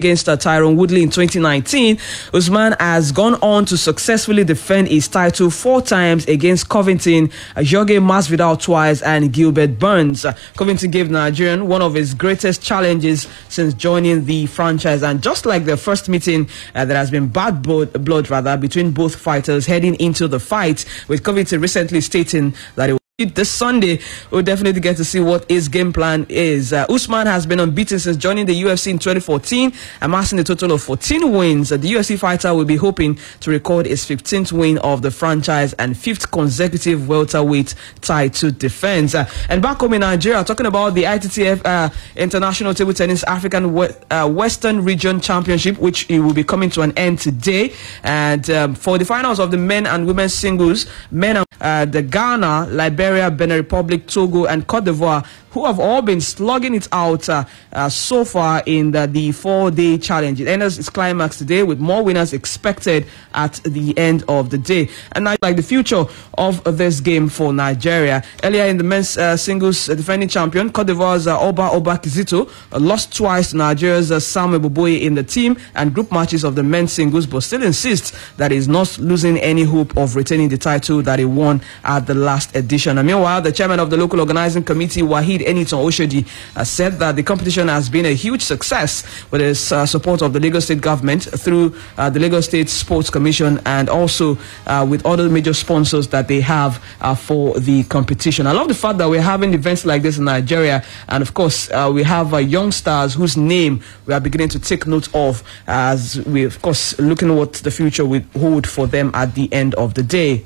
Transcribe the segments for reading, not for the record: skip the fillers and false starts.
against Tyrone Woodley in 2019, Usman has gone on to successfully defend his title 4 times against Covington, Jorge Masvidal twice, and Gilbert Burns. Covington gave Nigerian one of his greatest challenges since joining the franchise, and just like their first meeting, there has been bad blood between both fighters heading into the fight, with Covington recently stating that it this Sunday, we'll definitely get to see what his game plan is. Usman has been unbeaten since joining the UFC in 2014, amassing a total of 14 wins. The UFC fighter will be hoping to record his 15th win of the franchise and 5th consecutive welterweight title defense. And back home in Nigeria, talking about the ITTF International Table Tennis African Western Region Championship, which it will be coming to an end today. And for the finals of the men and women's singles, the Ghana, Liberia, Benin Republic, Togo, and Cote d'Ivoire, who have all been slugging it out so far in the 4-day challenge. It enters its climax today with more winners expected at the end of the day. And I like the future of this game for Nigeria. Earlier in the men's singles, defending champion Cote d'Ivoire's Oba Kizito lost twice to Nigeria's Samuel Boboye in the team and group matches of the men's singles, but still insists that he's not losing any hope of retaining the title that he won at the last edition. And meanwhile, the chairman of the local organizing committee, Wahid Eniton Oshodi, said that the competition has been a huge success with his support of the Lagos State government through the Lagos State Sports Commission and also with other major sponsors that they have for the competition. I love the fact that we're having events like this in Nigeria, and of course we have young stars whose name we are beginning to take note of as we, of course, looking at what the future will hold for them at the end of the day.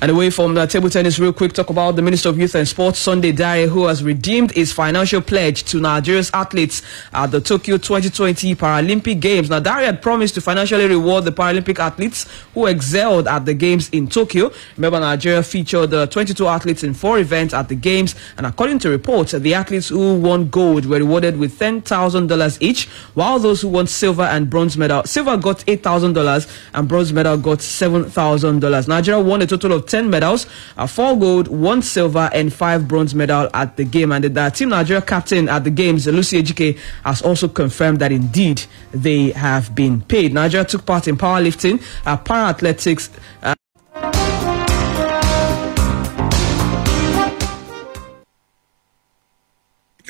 And away from the table tennis, real quick, talk about the Minister of Youth and Sports, Sunday Dare, who has redeemed his financial pledge to Nigeria's athletes at the Tokyo 2020 Paralympic Games. Now, Dare had promised to financially reward the Paralympic athletes who excelled at the Games in Tokyo. Remember, Nigeria featured 22 athletes in 4 events at the Games, and according to reports, the athletes who won gold were rewarded with $10,000 each, while those who won silver and bronze medal, silver got $8,000 and bronze medal got $7,000. Nigeria won a total of 10 medals, 4 gold, 1 silver, and 5 bronze medal at the game. And the Team Nigeria captain at the Games, Lucy Ejike, has also confirmed that indeed they have been paid. Nigeria took part in powerlifting, para-athletics,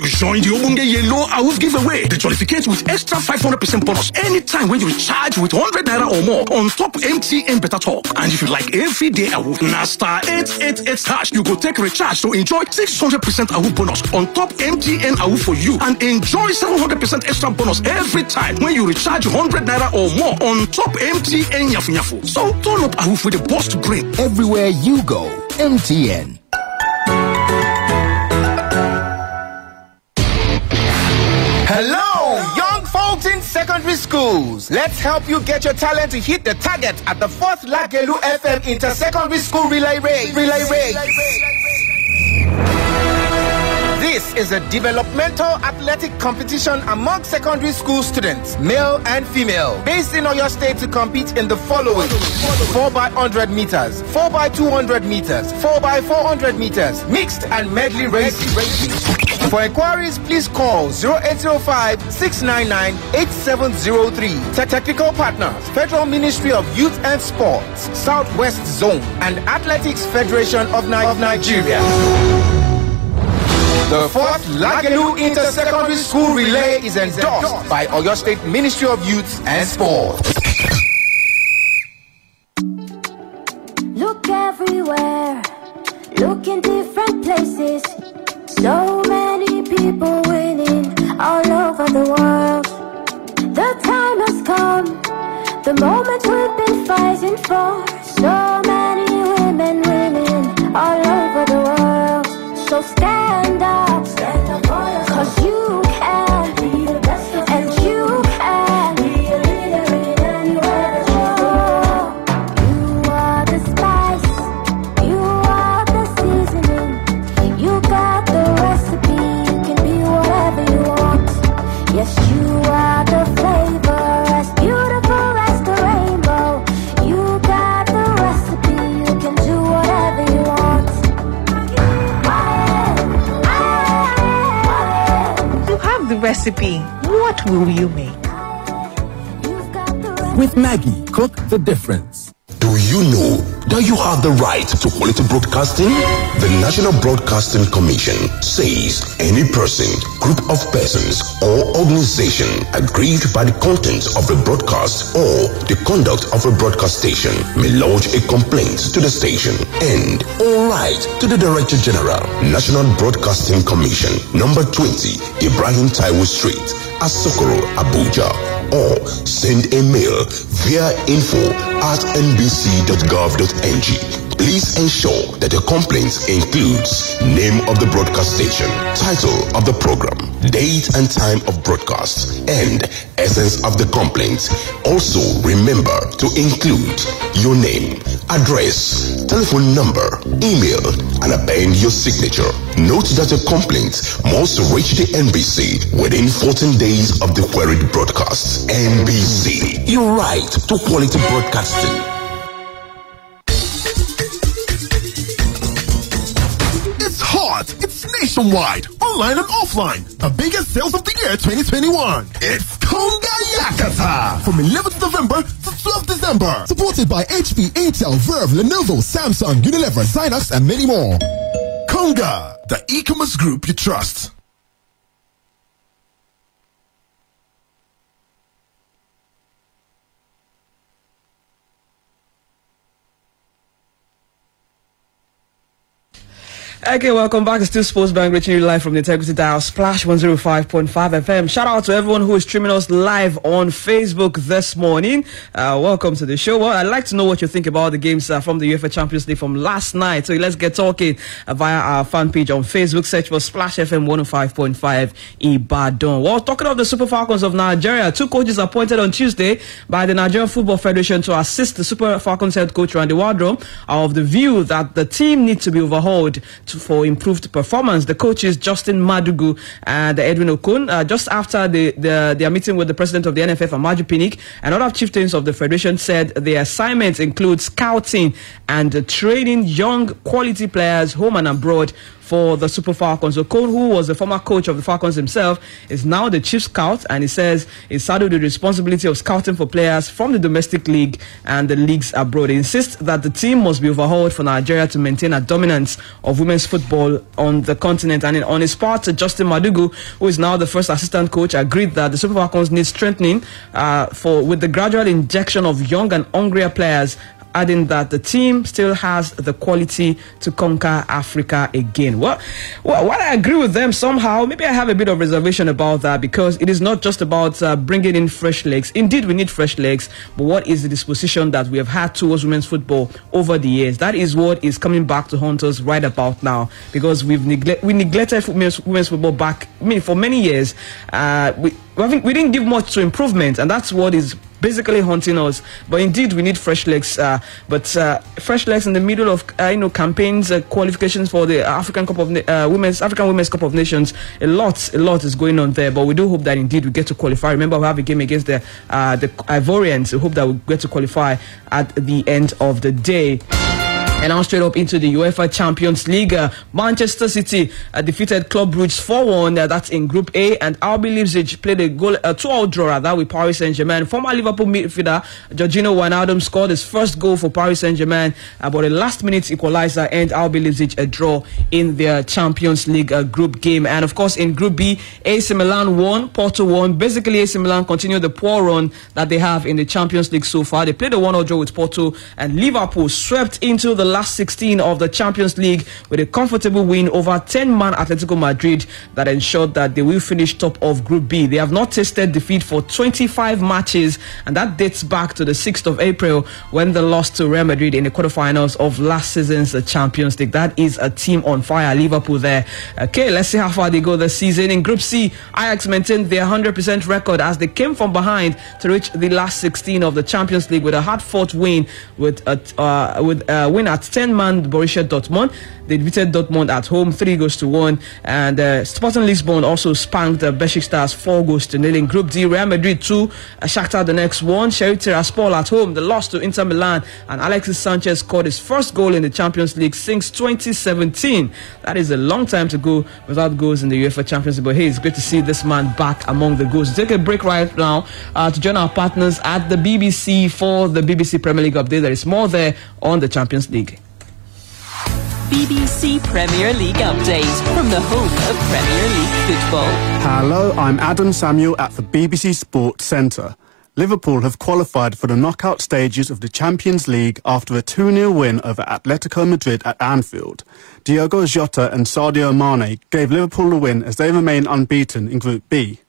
You join the Obunge Yellow Awoof giveaway. They jollificate with extra 500% bonus anytime when you recharge with 100 naira or more on top MTN Better Talk. And if you like everyday Awoof, na star 888 hash, you go take recharge to enjoy 600% Awoof bonus on top MTN Awoof for you and enjoy 700% extra bonus every time when you recharge 100 naira or more on top MTN Yafu Yafu. So turn up Awoof with the boost green. Everywhere you go, MTN. Hello, young folks in secondary schools. Let's help you get your talent to hit the target at the 4th Lagelu FM Inter-Secondary School Relay Race. This is a developmental athletic competition among secondary school students, male and female, based in Oyo State to compete in the following: 4x100 meters, 4x200 meters, 4x400 meters, mixed and medley races. For inquiries, please call 0805-699-8703. Technical partners, Federal Ministry of Youth and Sports, Southwest Zone, and Athletics Federation of Nigeria. The 4th Lagelu Inter-Secondary School Relay is endorsed by Oyo State Ministry of Youth and Sports. Look everywhere, look in different places. So many people winning all over the world. The time has come, the moment we've been fighting for. So many women winning all over the world. So stand up, cause you can be the best of and you can be a leader in anywhere that you go. You are the spice, you are the seasoning, you got the recipe, you can be whatever you want. Yes, you are the flavor, as beautiful as the rainbow. You got the recipe, you can do whatever you want. The recipe. What what will you make? With Maggie, cook the difference. Do you know that you have the right to quality broadcasting? The National Broadcasting Commission says any person, group of persons, or organization aggrieved by the content of a broadcast or the conduct of a broadcast station may lodge a complaint to the station and all right to the Director General, National Broadcasting Commission, number 20, Ibrahim Taiwo Street, Asokoro, Abuja, or send a mail via info@nbc.gov.ng. Please ensure that your complaint includes name of the broadcast station, title of the program, date and time of broadcast, and essence of the complaint. Also, remember to include your name, address, telephone number, email, and append your signature. Note that your complaint must reach the NBC within 14 days of the queried broadcast. NBC, your right to quality broadcasting. It's nationwide, online and offline. The biggest sales of the year 2021. It's Konga Yakata from 11th November to 12th December. Supported by HP, Intel, Verve, Lenovo, Samsung, Unilever, Zynox, and many more. Konga, the e-commerce group you trust. Okay, welcome back. It's still SportsBang, reaching you live from the Integrity Dial, Splash 105.5 FM. Shout out to everyone who is streaming us live on Facebook this morning. Welcome to the show. Well, I'd like to know what you think about the games from the UEFA Champions League from last night. So let's get talking via our fan page on Facebook. Search for Splash FM 105.5 Ibadan. Well, talking of the Super Falcons of Nigeria, 2 coaches appointed on Tuesday by the Nigerian Football Federation to assist the Super Falcons head coach Randy Wardrum are of the view that the team needs to be overhauled for improved performance. The coaches Justin Madugu and Edwin Okun, just after their meeting with the president of the NFF, Amaju Pinnick, and other chieftains of the federation, said the assignments include scouting and training young quality players home and abroad for the Super Falcons. Okon, who was the former coach of the Falcons himself, is now the chief scout, and he says he's saddled with the responsibility of scouting for players from the domestic league and the leagues abroad. He insists that the team must be overhauled for Nigeria to maintain a dominance of women's football on the continent. And on his part, Justin Madugu, who is now the first assistant coach, agreed that the Super Falcons need strengthening with the gradual injection of young and hungrier players, adding that the team still has the quality to conquer Africa again. Well, while I agree with them somehow, maybe I have a bit of reservation about that, because it is not just about bringing in fresh legs. Indeed, we need fresh legs, but what is the disposition that we have had towards women's football over the years? That is what is coming back to haunt us right about now, because we neglected women's football back. I mean, for many years. We didn't give much to improvement, and that's what is basically haunting us. But indeed, we need fresh legs. Fresh legs in the middle of campaigns, qualifications for the African Women's Cup of Nations. A lot is going on there. But we do hope that indeed we get to qualify. Remember, we have a game against the Ivorians. We hope that we get to qualify at the end of the day. And now straight up into the UEFA Champions League. Manchester City defeated Club Brugge 4-1. That's in Group A. And RB Leipzig played a 2-2 draw with Paris Saint-Germain. Former Liverpool midfielder Jorginho Wijnaldum scored his first goal for Paris Saint-Germain, but a last-minute equalizer and RB Leipzig a draw in their Champions League group game. And of course, in Group B, AC Milan won, Porto won. Basically, AC Milan continued the poor run that they have in the Champions League so far. They played a 1-0 draw with Porto, and Liverpool swept into the last 16 of the Champions League with a comfortable win over 10-man Atletico Madrid that ensured that they will finish top of Group B. They have not tasted defeat for 25 matches, and that dates back to the 6th of April when they lost to Real Madrid in the quarterfinals of last season's Champions League. That is a team on fire, Liverpool there. Okay, let's see how far they go this season. In Group C, Ajax maintained their 100% record as they came from behind to reach the last 16 of the Champions League with a hard-fought win with a win at at 10-man Borussia Dortmund. They defeated Dortmund at home 3-1, and Sporting Lisbon also spanked Besiktas 4-0 in Group D. Real Madrid 2, Shakhtar the next 1. Sheriff Tiraspol at home, they lost to Inter Milan, and Alexis Sanchez scored his first goal in the Champions League since 2017. That is a long time to go without goals in the UEFA Champions League, but hey, it's great to see this man back among the goals. Take a break right now to join our partners at the BBC for the BBC Premier League update. There is more there on the Champions League. BBC Premier League update from the home of Premier League football. Hello, I'm Adam Samuel at the BBC Sports Centre. Liverpool have qualified for the knockout stages of the Champions League after a 2-0 win over Atletico Madrid at Anfield. Diogo Jota and Sadio Mane gave Liverpool the win as they remain unbeaten in Group B.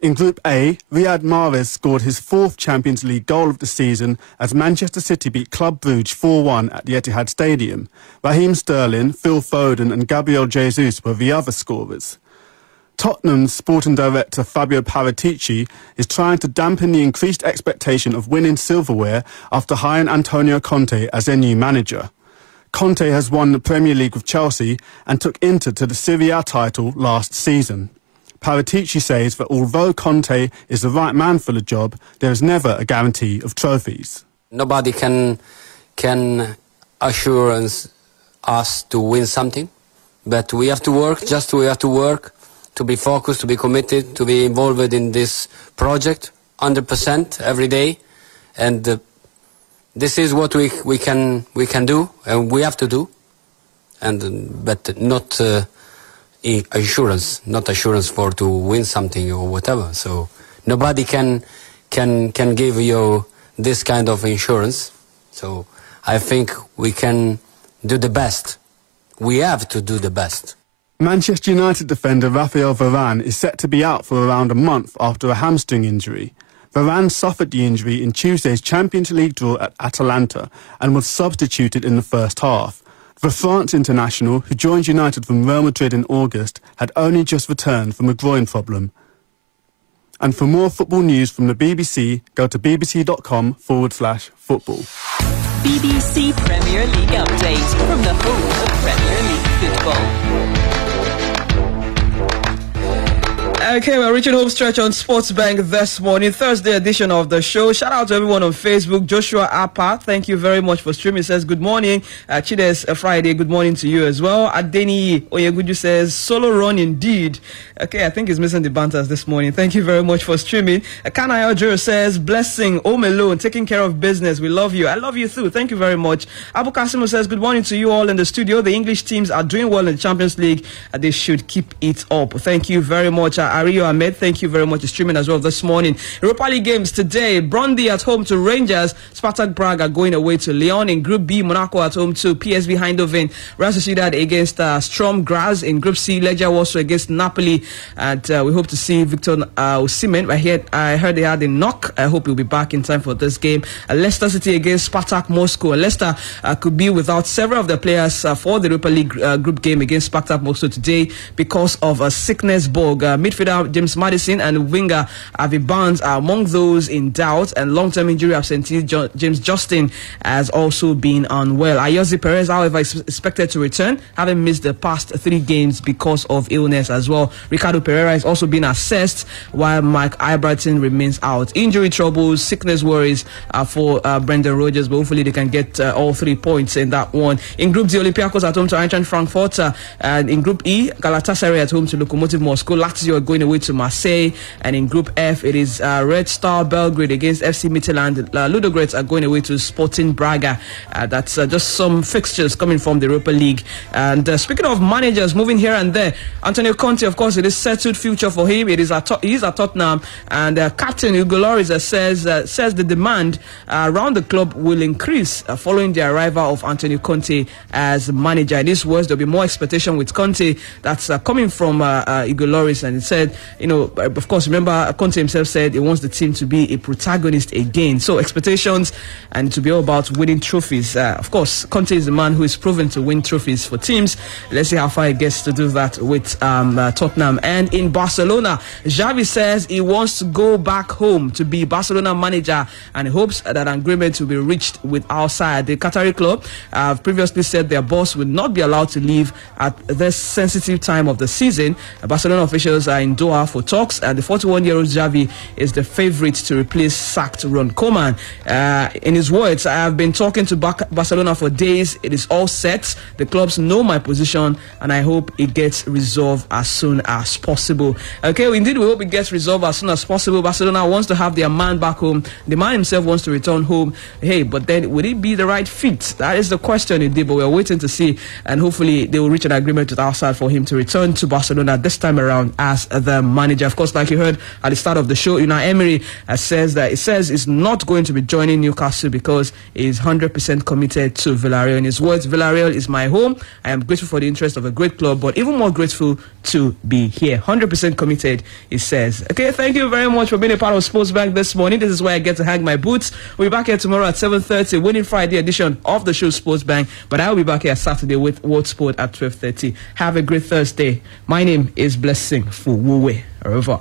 In Group A, Riyad Mahrez scored his 4th Champions League goal of the season as Manchester City beat Club Brugge 4-1 at the Etihad Stadium. Raheem Sterling, Phil Foden and Gabriel Jesus were the other scorers. Tottenham's sporting director Fabio Paratici is trying to dampen the increased expectation of winning silverware after hiring Antonio Conte as their new manager. Conte has won the Premier League with Chelsea and took Inter to the Serie A title last season. Paratici says that although Conte is the right man for the job, there is never a guarantee of trophies. Nobody can assure us to win something, but we have to work, to be focused, to be committed, to be involved in this project 100% every day, and this is what we can do and we have to do, and but not assurance for to win something or whatever. So nobody can give you this kind of insurance. So I think we can do the best. We have to do the best. Manchester United defender Raphael Varane is set to be out for around a month after a hamstring injury. Varane suffered the injury in Tuesday's Champions League draw at Atalanta and was substituted in the first half. The France international, who joined United from Real Madrid in August, had only just returned from a groin problem. And for more football news from the BBC, go to bbc.com/football. BBC Premier League update from the home of Premier League football. Okay, we're reaching home stretch on SportsBang this morning, Thursday edition of the show. Shout out to everyone on Facebook. Joshua Appa, thank you very much for streaming. Says good morning. Chides Friday, good morning to you as well. Adeni Oyeguju says solo run indeed. Okay, I think he's missing the banters this morning. Thank you very much for streaming. Kanai Ojo says blessing, home alone, taking care of business. We love you. I love you too. Thank you very much. Abu Kasimu says good morning to you all in the studio. The English teams are doing well in the Champions League. They should keep it up. Thank you very much. Ario Ahmed, thank you very much for streaming as well this morning. Europa League games today. Brøndby at home to Rangers. Spartak Prague are going away to Lyon. In Group B, Monaco at home to PSV Eindhoven. Real Sociedad against Sturm Graz. In Group C, Legia Warsaw against Napoli. And we hope to see Victor Osimhen. I heard they had a knock. I hope he'll be back in time for this game. Leicester City against Spartak Moscow. Leicester could be without several of their players for the Europa League group game against Spartak Moscow today because of a sickness bug. Midfielder James Maddison and winger Avi Barnes are among those in doubt, and long-term injury absentee James Justin has also been unwell. Ayoze Perez, however, is expected to return, having missed the past 3 games because of illness as well. Ricardo Pereira is also being assessed, while Mike Iberton remains out. Injury troubles, sickness worries for Brendan Rodgers, but hopefully they can get all 3 points in that one. In Group D, Olympiacos at home to Eintracht Frankfurt, and in Group E, Galatasaray at home to Lokomotiv Moscow. Lazio are going away to Marseille, and in Group F, it is Red Star Belgrade against FC Midtjylland. Ludogorets are going away to Sporting Braga. That's just some fixtures coming from the Europa League. And speaking of managers moving here and there, Antonio Conte, of course, it is settled future for him. He is at Tottenham, and Captain Hugo Lloris says the demand around the club will increase following the arrival of Antonio Conte as manager. In his words, there'll be more expectation with Conte. That's coming from Hugo Lloris, and he said said, of course, remember, Conte himself said he wants the team to be a protagonist again. So expectations and to be all about winning trophies. Of course, Conte is the man who is proven to win trophies for teams. Let's see how far he gets to do that with Tottenham. And in Barcelona, Xavi says he wants to go back home to be Barcelona manager, and he hopes that an agreement will be reached with our side. The Qatari club previously said their boss would not be allowed to leave at this sensitive time of the season. Barcelona officials are in Doha for talks, and the 41-year-old Xavi is the favorite to replace sacked Ron Koeman. In his words, I have been talking to Barcelona for days. It is all set. The clubs know my position, and I hope it gets resolved as soon as possible. Okay, indeed, we hope it gets resolved as soon as possible. Barcelona wants to have their man back home. The man himself wants to return home. Hey, but then would it be the right fit? That is the question indeed, but we're waiting to see, and hopefully they will reach an agreement with our side for him to return to Barcelona this time around as the manager. Of course, like you heard at the start of the show, Unai Emery says he's not going to be joining Newcastle because he's 100% committed to Villarreal. In his words, Villarreal is my home. I am grateful for the interest of a great club, but even more grateful to be here. 100% committed, he says. Okay, thank you very much for being a part of SportsBang this morning. This is where I get to hang my boots. We'll be back here tomorrow at 7:30, winning Friday edition of the show SportsBang, but I will be back here Saturday with World Sport at 12:30. Have a great Thursday. My name is Blessing Fowowe. Au revoir.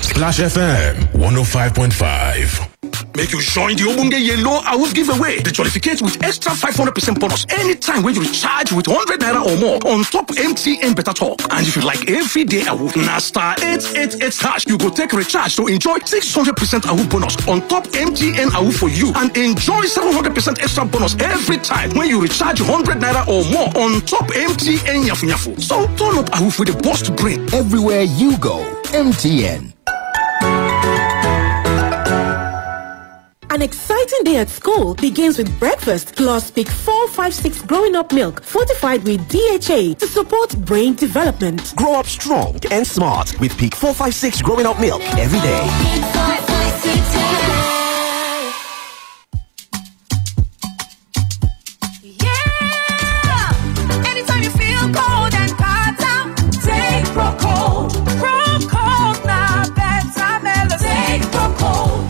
Splash FM 105.5. Make you join the Obunge Yellow Awoof giveaway. The jollificate with extra 500% bonus anytime when you recharge with 100 naira or more on top MTN Better Talk. And if you like every day Awoof, na star 888 # you go take recharge to enjoy 600% Awoof bonus on top MTN Awoof for you, and enjoy 700% extra bonus every time when you recharge 100 naira or more on top MTN Yafu Yafu. So turn up Awoof with the boss to bring. Everywhere you go, MTN. An exciting day at school begins with breakfast plus Peak 456 growing up milk fortified with DHA to support brain development. Grow up strong and smart with Peak 456 growing up milk every day. Anytime you feel cold and cut out, take Procold. Procold now better melody. Take Procold.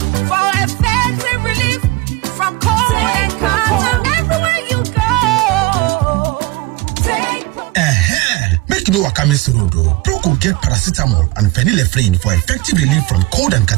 Make no Wakamis Road. Proco get paracetamol and phenylephrine for effective relief from cold and